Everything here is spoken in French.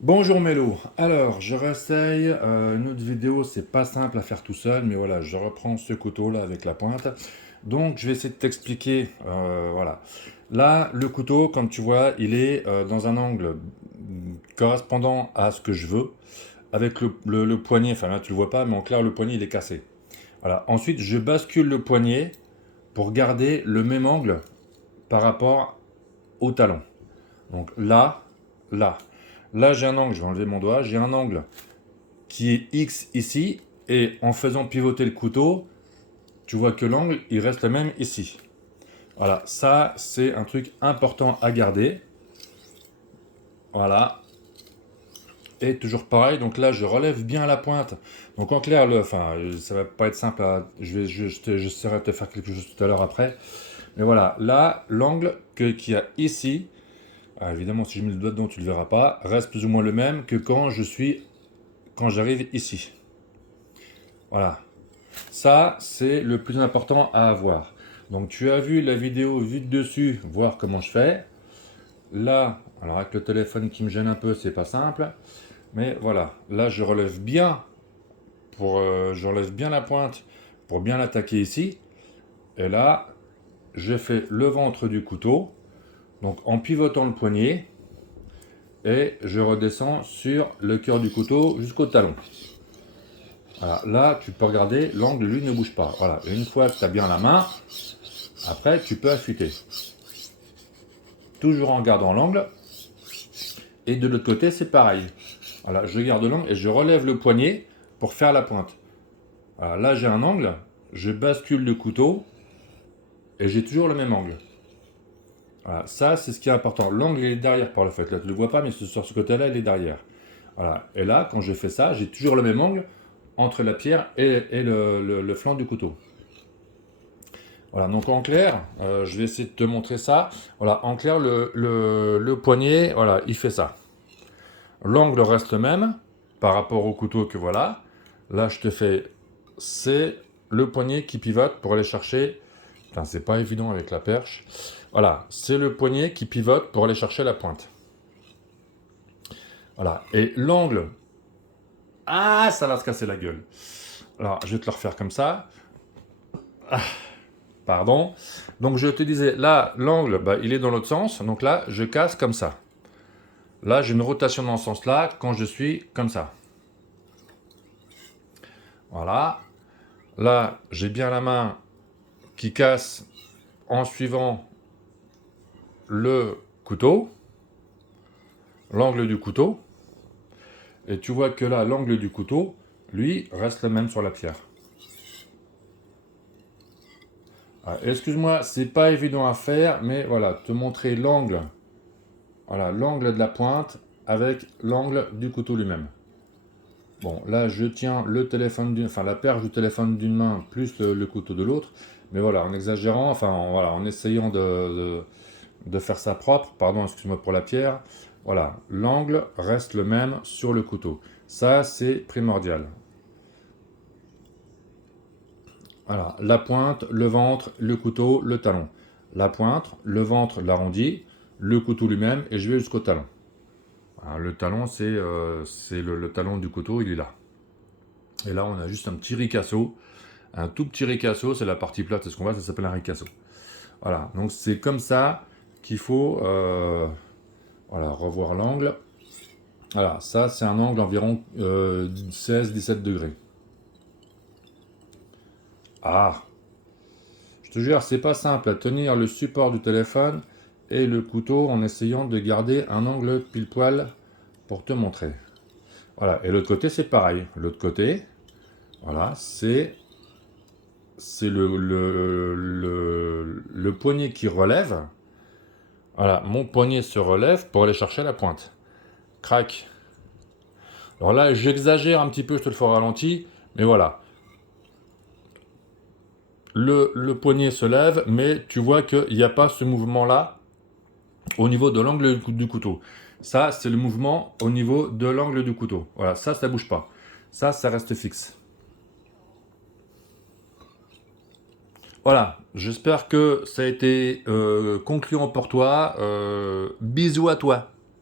Bonjour Mélo, alors je réessaye une autre vidéo, c'est pas simple à faire tout seul, mais voilà, je reprends ce couteau là avec la pointe. Donc je vais essayer de t'expliquer, voilà. Là, le couteau, comme tu vois, il est dans un angle correspondant à ce que je veux, avec le poignet, enfin là tu le vois pas, mais en clair le poignet il est cassé. Voilà, ensuite je bascule le poignet pour garder le même angle par rapport au talon. Donc là, là. Là, j'ai un angle, je vais enlever mon doigt, j'ai un angle qui est X ici, et en faisant pivoter le couteau, tu vois que l'angle, il reste le même ici. Voilà, ça, c'est un truc important à garder. Voilà. Et toujours pareil, donc là, je relève bien la pointe. Donc en clair, enfin, ça va pas être simple j'essaierai de te faire quelque chose tout à l'heure après. Mais voilà, là, l'angle qu'il y a ici, évidemment, si je mets le doigt dedans, tu le verras pas, reste plus ou moins le même que quand j'arrive ici. Voilà. Ça, c'est le plus important à avoir. Donc tu as vu la vidéo vue de dessus, voir comment je fais. Là, alors avec le téléphone qui me gêne un peu, c'est pas simple. Mais voilà, là je relève bien j'enlève bien la pointe pour bien l'attaquer ici. Et là, je fais le ventre du couteau, donc en pivotant le poignet, et je redescends sur le cœur du couteau jusqu'au talon. Voilà, là tu peux regarder, l'angle lui ne bouge pas. Voilà, et une fois que tu as bien la main, après tu peux affûter. Toujours en gardant l'angle. Et de l'autre côté, c'est pareil. Voilà, je garde l'angle et je relève le poignet pour faire la pointe. Voilà, là, j'ai un angle, je bascule le couteau et j'ai toujours le même angle. Voilà, ça, c'est ce qui est important. L'angle, il est derrière par le fait. Là, tu ne le vois pas, mais sur ce côté-là, il est derrière. Voilà. Et là, quand je fais ça, j'ai toujours le même angle entre la pierre et le flanc du couteau. Voilà, donc en clair, je vais essayer de te montrer ça. Voilà, en clair, le poignet, voilà, il fait ça. L'angle reste le même par rapport au couteau que voilà. Là, je te fais, c'est le poignet qui pivote pour aller chercher. Putain, c'est pas évident avec la perche. Voilà, c'est le poignet qui pivote pour aller chercher la pointe. Voilà, et l'angle, ah, ça va se casser la gueule. Alors, je vais te le refaire comme ça. Ah, pardon. Donc, je te disais, là, l'angle, bah, il est dans l'autre sens. Donc là, je casse comme ça. Là, j'ai une rotation dans ce sens-là quand je suis comme ça. Voilà. Là, j'ai bien la main qui casse en suivant le couteau, l'angle du couteau. Et tu vois que là, l'angle du couteau, lui, reste le même sur la pierre. Excuse-moi, c'est pas évident à faire, mais voilà, te montrer l'angle, voilà, l'angle de la pointe avec l'angle du couteau lui-même. Bon, là, je tiens le téléphone enfin la perche du téléphone d'une main plus le couteau de l'autre, mais voilà, en exagérant, enfin, voilà, en essayant de faire ça propre, pardon, excuse-moi pour la pierre, voilà, l'angle reste le même sur le couteau. Ça, c'est primordial. Voilà, la pointe, le ventre, le couteau, le talon. La pointe, le ventre, l'arrondi, le couteau lui-même, et je vais jusqu'au talon. Voilà, le talon, c'est le talon du couteau, il est là. Et là, on a juste un petit ricasso, un tout petit ricasso, c'est la partie plate, c'est ce qu'on voit, ça s'appelle un ricasso. Voilà, donc c'est comme ça qu'il faut voilà, revoir l'angle. Voilà, ça c'est un angle environ 16-17 degrés. Ah, je te jure, c'est pas simple à tenir le support du téléphone et le couteau en essayant de garder un angle pile poil pour te montrer. Voilà, et l'autre côté c'est pareil. L'autre côté, voilà, c'est le poignet qui relève. Voilà, mon poignet se relève pour aller chercher la pointe. Crac. Alors là, j'exagère un petit peu, je te le fais au ralenti, mais voilà. Le poignet se lève, mais tu vois qu'il n'y a pas ce mouvement-là au niveau de l'angle du couteau. Ça, c'est le mouvement au niveau de l'angle du couteau. Voilà, ça bouge pas. Ça reste fixe. Voilà, j'espère que ça a été concluant pour toi. Bisous à toi.